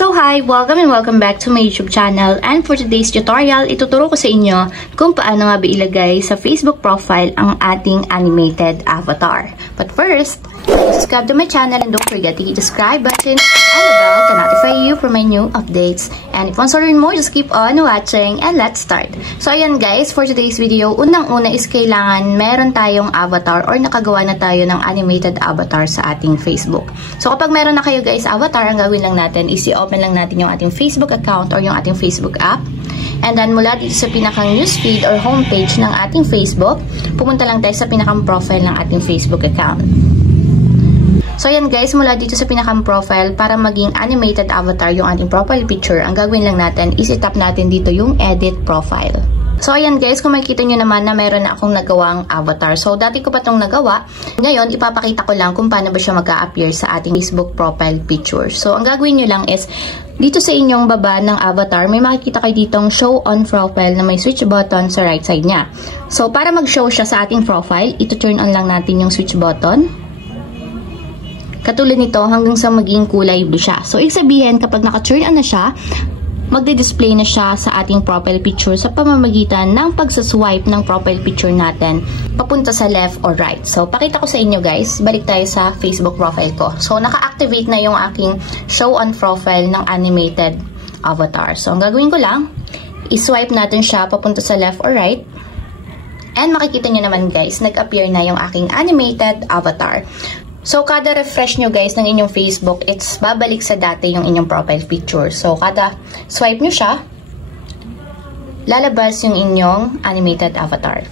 So hi! Welcome and welcome back to my YouTube channel, and for today's tutorial, ituturo ko sa inyo kung paano nga ba ilagay sa Facebook profile ang ating animated avatar. But first, subscribe to my channel and don't forget to hit the subscribe button and the bell to notify you for my new updates. And if you want to learn more, just keep on watching and let's start. So ayan guys, for today's video, unang-una is kailangan meron tayong avatar or nakagawa na tayo ng animated avatar sa ating Facebook. So kapag meron na kayo guys avatar, ang gawin lang natin is i-open lang natin yung ating Facebook account or yung ating Facebook app. And then mula dito sa pinakang newsfeed or homepage ng ating Facebook, pumunta lang tayo sa pinakang profile ng ating Facebook account. So ayan guys, mula dito sa pinakang profile, para maging animated avatar yung ating profile picture, ang gagawin lang natin is i-tap natin dito yung edit profile. So ayan guys, kung makikita nyo naman na mayroon na akong nagawang avatar. So dati ko pa itong nagawa. Ngayon, ipapakita ko lang kung paano ba siya mag-a-appear sa ating Facebook profile picture. So ang gagawin nyo lang is, dito sa inyong baba ng avatar, may makikita kayo ditong show on profile na may switch button sa right side niya. So para mag-show siya sa ating profile, ito-turn on lang natin yung switch button. Katulad nito hanggang sa maging kulay blue siya. So, ibig sabihin, kapag naka-turn on na siya, magde-display na siya sa ating profile picture sa pamamagitan ng pagsaswipe ng profile picture natin papunta sa left or right. So, pakita ko sa inyo guys, balik tayo sa Facebook profile ko. So, naka-activate na yung aking show on profile ng animated avatar. So, ang gagawin ko lang, i-swipe natin siya papunta sa left or right. And makikita nyo naman guys, nag-appear na yung aking animated avatar. So, kada refresh nyo guys ng inyong Facebook, it's babalik sa dati yung inyong profile picture. So, kada swipe nyo siya, lalabas yung inyong animated avatar.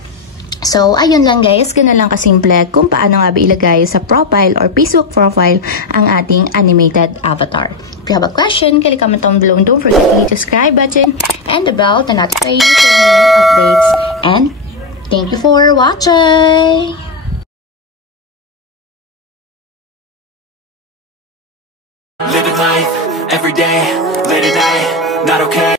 So, ayun lang guys, gano'n lang kasimple kung paano nga ba ilagay sa profile or Facebook profile ang ating animated avatar. If you have a question, click comment down below and don't forget to hit the subscribe button and the bell to notify you for new updates. And thank you for watching! Living life, every day, late at night, not okay.